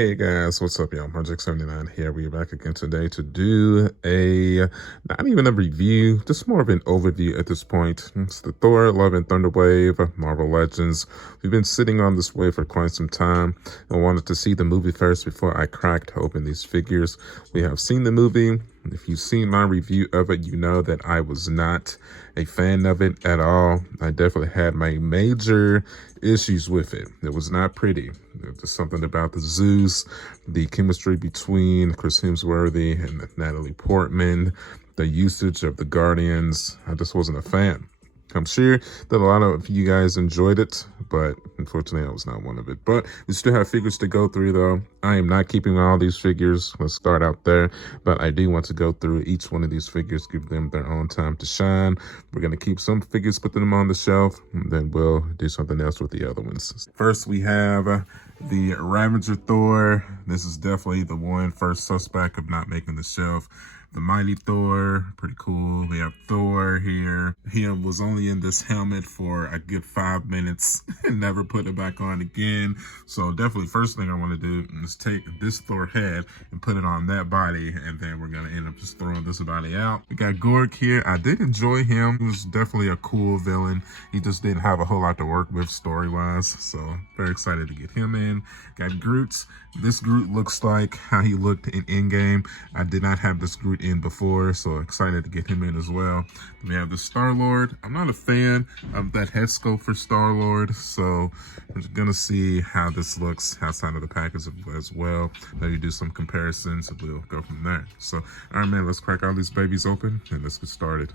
Hey guys, what's up, y'all? Project79 here. We're back again today to do not even a review, just more of an overview at this point. It's the Thor Love and Thunder wave, Marvel Legends. We've been sitting on this wave for quite some time. I wanted to see the movie first before I cracked open these figures. We have seen the movie. If you've seen my review of it, you know that I was not a fan of it at all. I definitely had my major issues with it. It was not pretty. There's something about the Zeus, the chemistry between Chris Hemsworth and Natalie Portman, the usage of the Guardians. I just wasn't a fan. I'm sure that a lot of you guys enjoyed it, but unfortunately I was not one of it. But we still have figures to go through though. I am not keeping all these figures. Let's start out there. But I do want to go through each one of these figures, give them their own time to shine. We're going to keep some figures, put them on the shelf, and then we'll do something else with the other ones. First we have the Ravager Thor. This is definitely the first suspect of not making the shelf. The Mighty Thor, pretty cool. We have Thor here. He was only in this helmet for a good 5 minutes and never put it back on again. So definitely first thing I want to do is take this Thor head and put it on that body, and then we're going to end up just throwing this body out. We got Gorg here. I did enjoy him. He was definitely a cool villain. He just didn't have a whole lot to work with story-wise, so very excited to get him in. Got Groot. This Groot looks like how he looked in Endgame. I did not have this Groot in before, so excited to get him in as well. Then we have the Star-Lord. I'm not a fan of that head sculpt for Star-Lord, so we're gonna see how this looks outside of the package as well. Maybe do some comparisons and we'll go from there. So, all right, man, let's crack all these babies open and let's get started.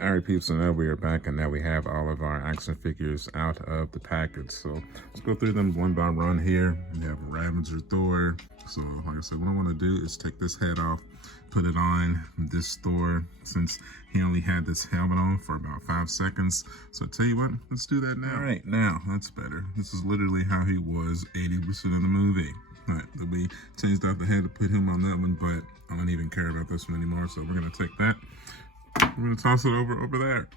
All right, peeps, so now we are back, and now we have all of our action figures out of the package. So let's go through them one by one here. We have Ravager Thor. So like I said, what I want to do is take this head off, put it on this Thor, since he only had this helmet on for about 5 seconds. So I tell you what, let's do that now. All right, now that's better. This is literally how he was 80% of the movie. All right, then we changed out the head to put him on that one, but I don't even care about this one anymore. So we're gonna take that. We're gonna toss it over there.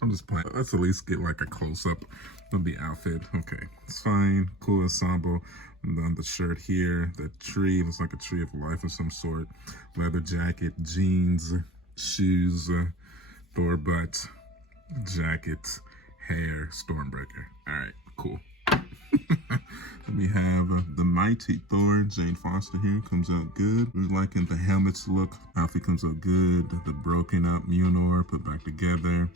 I'm just playing. Let's at least get like a close-up of the outfit. Okay, it's fine. Cool ensemble. And then the shirt here, the tree, looks like a tree of life of some sort. Leather jacket, jeans, shoes, Thor butt, jacket, hair, Stormbreaker. All right, cool. Then we have the Mighty Thor, Jane Foster here, comes out good. We're liking the helmet's look. Outfit comes out good. The broken up Mjolnir put back together.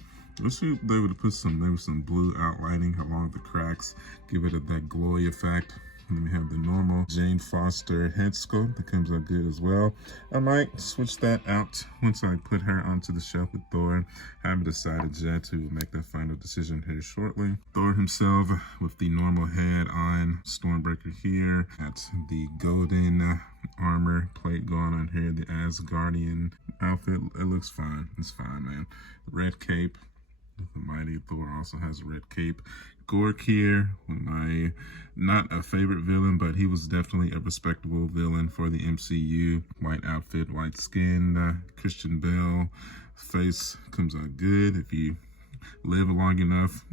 I should be able to put maybe some blue outlining along the cracks, give it that glowy effect. And then we have the normal Jane Foster head sculpt that comes out good as well. I might switch that out once I put her onto the shelf with Thor. I haven't decided yet, to make that final decision here shortly. Thor himself with the normal head on, Stormbreaker here. That's the golden armor plate going on here, the Asgardian outfit. It looks fine. It's fine, man. The red cape. The Mighty Thor also has a red cape. Gorr here, not a favorite villain, but he was definitely a respectable villain for the MCU. White outfit, white skin, Christian Bale. Face comes out good. If you live long enough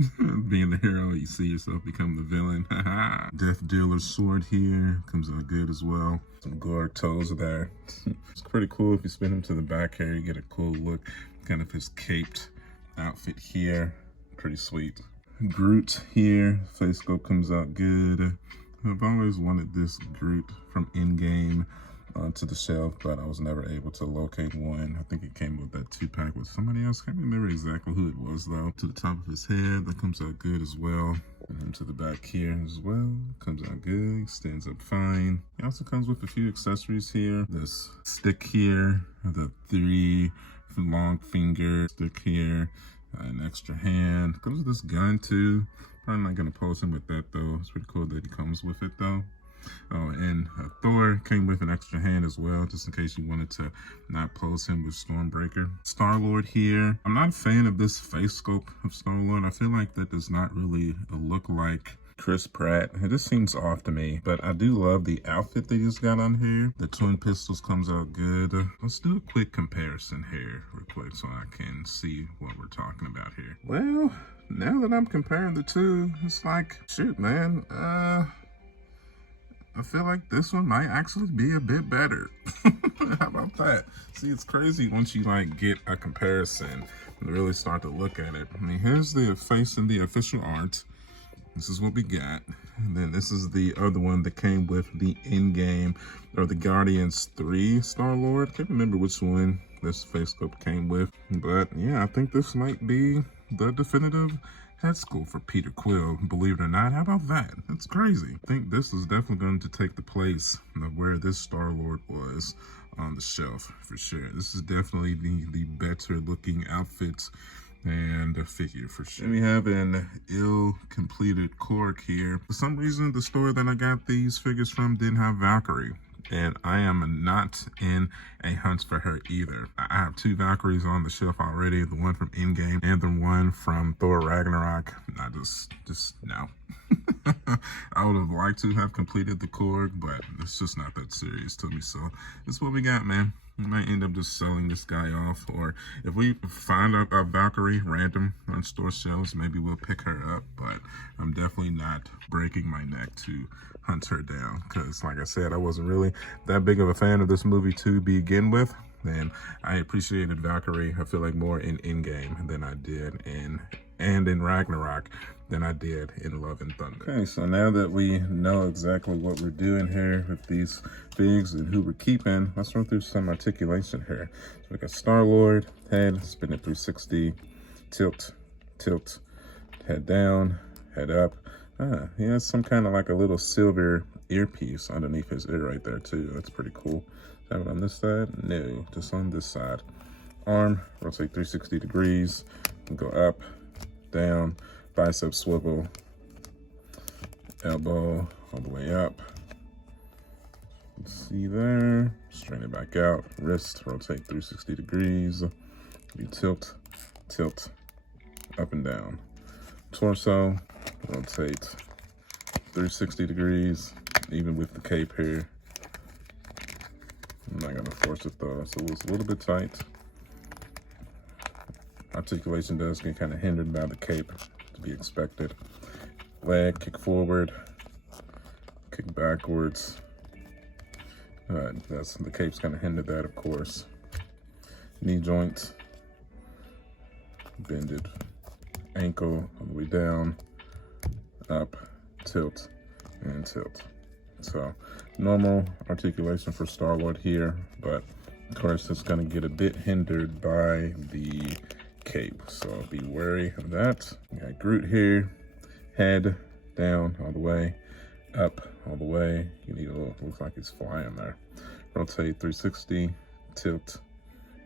being the hero, you see yourself become the villain. Death Dealer's sword here comes out good as well. Some Gorr toes there. It's pretty cool. If you spin him to the back here, you get a cool look. Kind of his caped outfit here, pretty sweet. Groot here, face sculpt comes out good. I've always wanted this Groot from Endgame onto the shelf, but I was never able to locate one. I think it came with that 2-pack with somebody else. Can't remember exactly who it was though. To the top of his head, that comes out good as well. And then to the back here as well, comes out good, stands up fine. It also comes with a few accessories here. This stick here, the 3 long finger stick here, an extra hand. Comes with this gun too. Probably not gonna pose him with that though. It's pretty cool that he comes with it though. Oh, and Thor came with an extra hand as well, just in case you wanted to not pose him with Stormbreaker. Star-Lord here. I'm not a fan of this face sculpt of Star-Lord. I feel like that does not really look like Chris Pratt. It just seems off to me, but I do love the outfit that he's got on here. The twin pistols comes out good. Let's do a quick comparison here real quick so I can see what we're talking about here. Well, now that I'm comparing the two, it's like, shoot, man, I feel like this one might actually be a bit better. How about that? See, it's crazy once you like get a comparison and really start to look at it. I mean, here's the face in the official art. This is what we got. And then this is the other one that came with the in-game, or the Guardians 3 Star-Lord. Can't remember which one this face sculpt came with. But yeah, I think this might be the definitive head sculpt for Peter Quill, believe it or not. How about that? That's crazy. I think this is definitely going to take the place of where this Star-Lord was on the shelf, for sure. This is definitely the better looking outfit and a figure for sure. And we have an ill-completed Korg here. For some reason, the store that I got these figures from didn't have Valkyrie, and I am not in a hunt for her either. I have 2 Valkyries on the shelf already, the one from in-game and the one from Thor Ragnarok. I just no. I would have liked to have completed the Korg, but it's just not that serious to me. So that's what we got, man. We might end up just selling this guy off, or if we find a Valkyrie random on store shelves, maybe we'll pick her up. But I'm definitely not breaking my neck to hunt her down, because like I said, I wasn't really that big of a fan of this movie to begin with, and I appreciated Valkyrie, I feel like, more in in-game than I did in Ragnarok than I did in Love and Thunder. Okay, so now that we know exactly what we're doing here with these figs and who we're keeping, let's run through some articulation here. So we got Star-Lord, head, spin it 360, tilt, tilt, head down, head up. He has some kind of like a little silver earpiece underneath his ear right there too. That's pretty cool. Have it on this side? No, just on this side. Arm, rotate 360 degrees, go up, down, bicep swivel, elbow all the way up. See there, straighten it back out, wrist, rotate 360 degrees, you tilt, tilt, up and down. Torso, rotate 360 degrees, even with the cape here. I'm not gonna force it though, so it was a little bit tight. Articulation does get kind of hindered by the cape, to be expected. Leg, kick forward, kick backwards. That's the cape's kind of hindered that, of course. Knee joint, bended ankle all the way down, up, tilt, and tilt. So normal articulation for Star-Lord here, but of course it's going to get a bit hindered by the cape, so be wary of that. We got Groot here, head down all the way, up all the way. You need a little, looks like he's flying there. Rotate 360, tilt,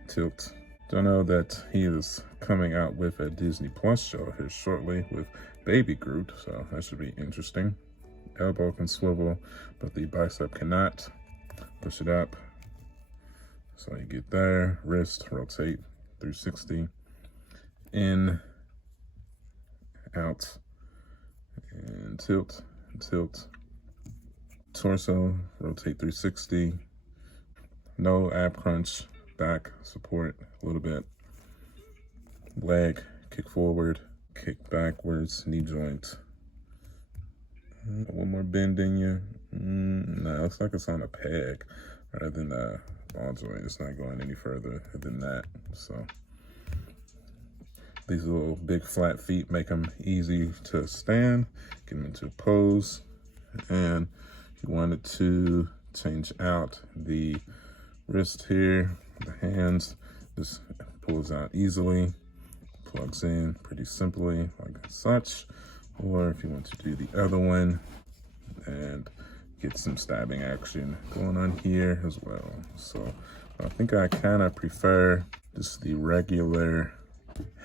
tilt. Don't know that he is coming out with a Disney Plus show here shortly with Baby Groot, so that should be interesting. Elbow can swivel, but the bicep cannot. Push it up. So you get there. Wrist, rotate 360. In, out, and tilt, and tilt. Torso, rotate 360. No ab crunch, back support a little bit. Leg, kick forward, kick backwards, knee joint. One more bend in you. No, looks like it's on a peg rather than a ball joint. It's not going any further than that. So these little big flat feet make them easy to stand, get them into a pose. And if you wanted to change out the wrist here, the hands, just pulls out easily, plugs in pretty simply like such. Or if you want to do the other one and get some stabbing action going on here as well. So I think I kind of prefer just the regular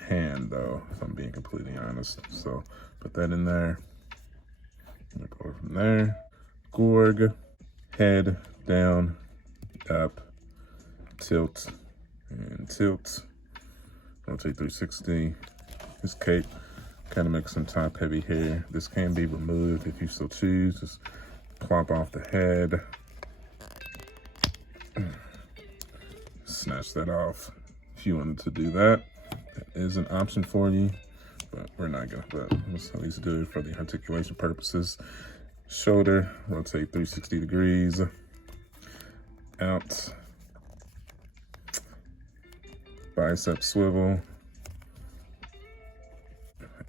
hand though, if I'm being completely honest. So put that in there. Go from there. Gorg, head down, up, tilt, and tilt. Rotate 360. His cape kind of makes some top heavy hair. This can be removed if you so choose. Just plop off the head. Snatch that off if you wanted to do that. That is an option for you, but we're not gonna, but let's at least do it for the articulation purposes. Shoulder, rotate 360 degrees. Out. Bicep swivel.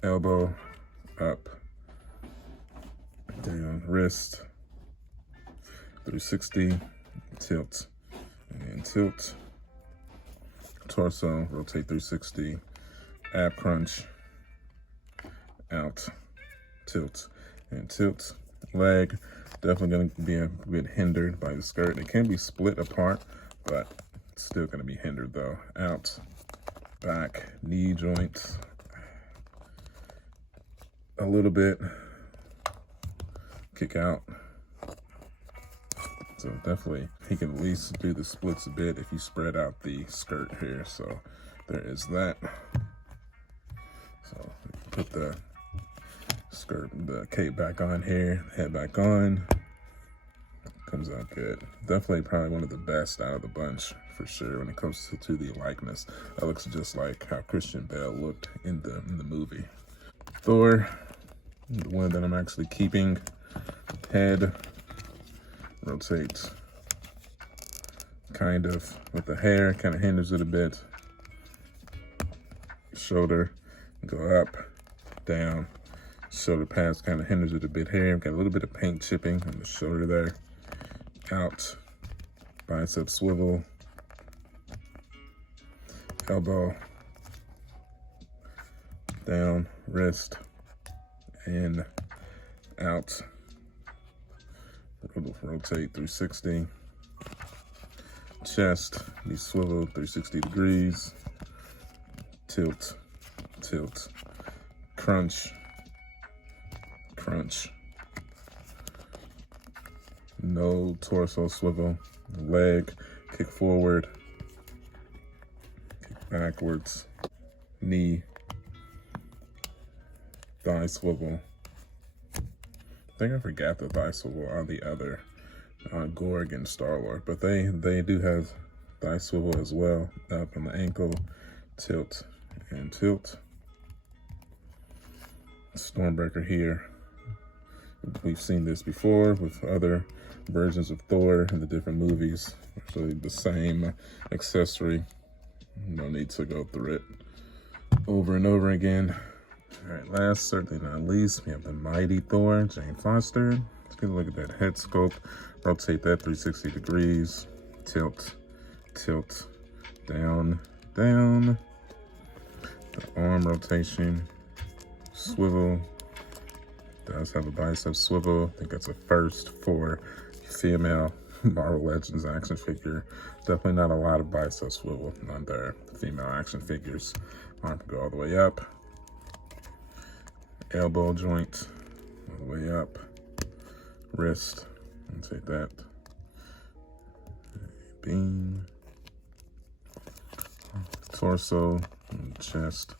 Elbow, up, down, wrist, 360, tilt, and tilt. Torso, rotate 360, ab crunch, out, tilt, and tilt. Leg, definitely going to be a bit hindered by the skirt. It can be split apart, but it's still going to be hindered though. Out, back, knee joints, a little bit, kick out. So definitely, he can at least do the splits a bit if you spread out the skirt here. So there is that. So put the skirt, the cape back on here, head back on. Comes out good. Definitely probably one of the best out of the bunch for sure when it comes to the likeness. That looks just like how Christian Bale looked in the movie. Thor, the one that I'm actually keeping. Head, rotate kind of with the hair, kind of hinders it a bit. Shoulder, go up, down. Shoulder pads kind of hinders it a bit here. Got a little bit of paint chipping on the shoulder there. Out, bicep swivel, elbow, down, wrist, in, out. Rotate 360. Chest, be swiveled 360 degrees. Tilt, tilt. Crunch, crunch. No torso swivel. Leg, kick forward, kick backwards. Knee, thigh swivel. I think I forgot the thigh swivel on the other Gorg and Star-Lord, but they do have thigh swivel as well. Up on the ankle, tilt and tilt. Stormbreaker here. We've seen this before with other versions of Thor in the different movies. Actually the same accessory. No need to go through it over and over again. All right, last, certainly not least, we have the mighty Thor, Jane Foster. Let's get a look at that head sculpt. Rotate that 360 degrees. Tilt, tilt, down, down. The arm rotation, swivel. Does have a bicep swivel. I think that's a first for female Marvel Legends action figure. Definitely not a lot of bicep swivel on their female action figures. Arm can go all the way up. Elbow joint all the way up. Wrist, and take that. Beam. Torso and chest.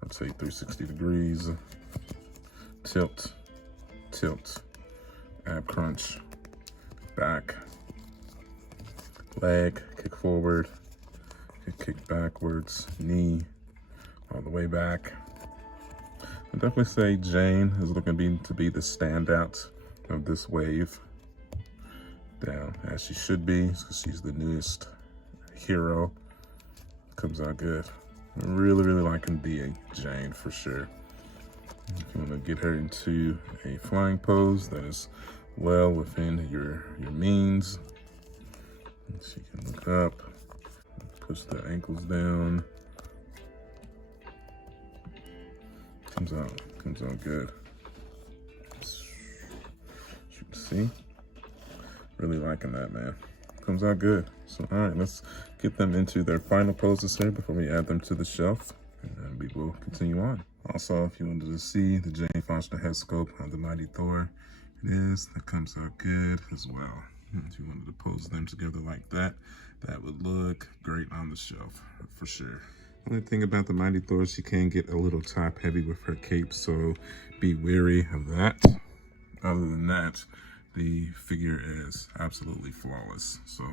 Rotate 360 degrees. Tilt, tilt. Ab crunch. Back. Leg, kick forward. Kick backwards. Knee, all the way back. I definitely say Jane is looking to be the standout of this wave. Down, as she should be, because she's the newest hero. Comes out good. I'm really liking the Jane for sure. If you want to get her into a flying pose that is well within your means. She can look up, push the ankles down. Comes out good. As you can see, really liking that, man. Comes out good. So, all right, let's get them into their final poses here before we add them to the shelf, and then we will continue on. Also, if you wanted to see the Jane Foster head sculpt on the Mighty Thor, it is. That comes out good as well. If you wanted to pose them together like that, that would look great on the shelf for sure. Only thing about the Mighty Thor, she can get a little top heavy with her cape, so be wary of that. Other than that, the figure is absolutely flawless. So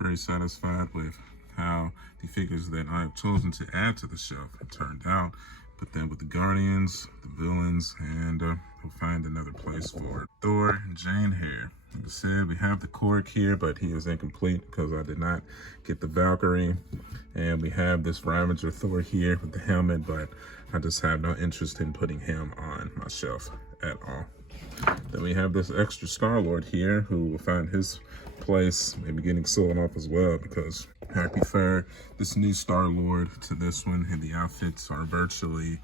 very satisfied with how the figures that I have chosen to add to the shelf have turned out. But then with the Guardians, the villains, and we'll find another place for Thor and Jane here. Like I said, we have the Korg here, but he is incomplete because I did not get the Valkyrie. And we have this Ravager Thor here with the helmet, but I just have no interest in putting him on my shelf at all. Then we have this extra Star-Lord here who will find his place, maybe getting sold off as well, because I prefer this new Star-Lord to this one, and the outfits are virtually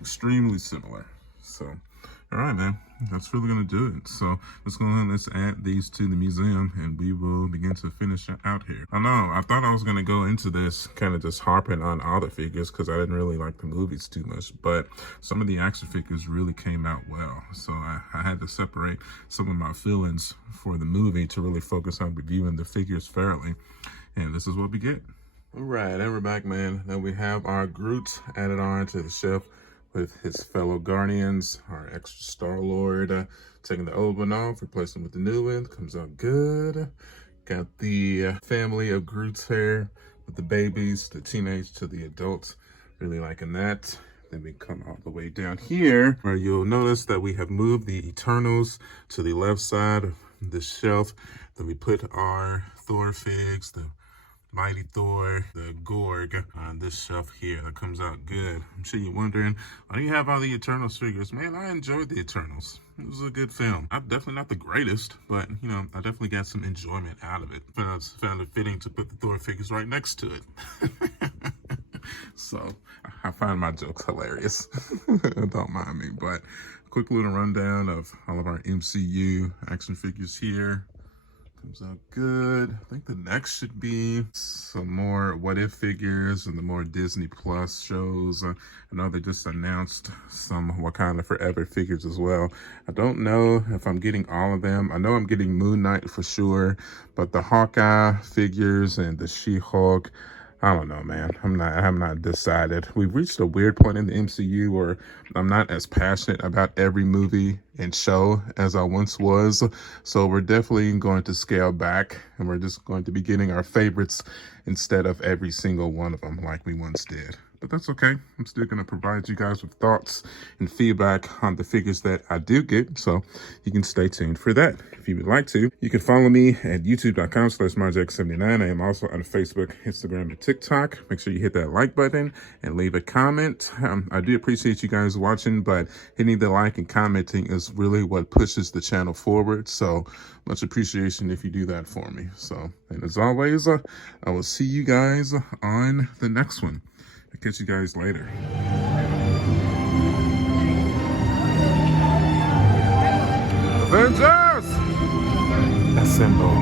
extremely similar. So, all right, man, that's really gonna do it. So let's go ahead and let's add these to the museum, and we will begin to finish out here. I know, I thought I was gonna go into this kind of just harping on all the figures because I didn't really like the movies too much, but some of the action figures really came out well. So I had to separate some of my feelings for the movie to really focus on reviewing the figures fairly. And this is what we get. All right, and we're back, man. Then we have our Groot added on to the shelf with his fellow Guardians, our extra Star-Lord, taking the old one off, replacing with the new one. Comes out good. Got the family of Groot's here with the babies, the teenage to the adults. Really liking that. Then we come all the way down here, where you'll notice that we have moved the Eternals to the left side of the shelf. Then we put our Thor figs, the Mighty Thor, the Gorg on this shelf here. That comes out good. I'm sure you're wondering, why do you have all the Eternals figures? Man, I enjoyed the Eternals. It was a good film. I'm definitely not the greatest, but, you know, I definitely got some enjoyment out of it. I found it fitting to put the Thor figures right next to it. So, I find my jokes hilarious. Don't mind me, but quick little rundown of all of our MCU action figures here. Comes out good. I think the next should be some more What If figures and the more Disney Plus shows. I know they just announced some Wakanda Forever figures as well. I don't know if I'm getting all of them. I know I'm getting Moon Knight for sure, but the Hawkeye figures and the She-Hulk, I don't know, man. I'm not decided. We've reached a weird point in the MCU where I'm not as passionate about every movie and show as I once was. So we're definitely going to scale back, and we're just going to be getting our favorites instead of every single one of them like we once did. But that's okay. I'm still going to provide you guys with thoughts and feedback on the figures that I do get. So you can stay tuned for that. If you would like to, you can follow me at youtube.com/MarJack79. I am also on Facebook, Instagram, and TikTok. Make sure you hit that like button and leave a comment. I do appreciate you guys watching, but hitting the like and commenting is really what pushes the channel forward. So much appreciation if you do that for me. So, and as always, I will see you guys on the next one. I'll catch you guys later. Avengers! Assemble.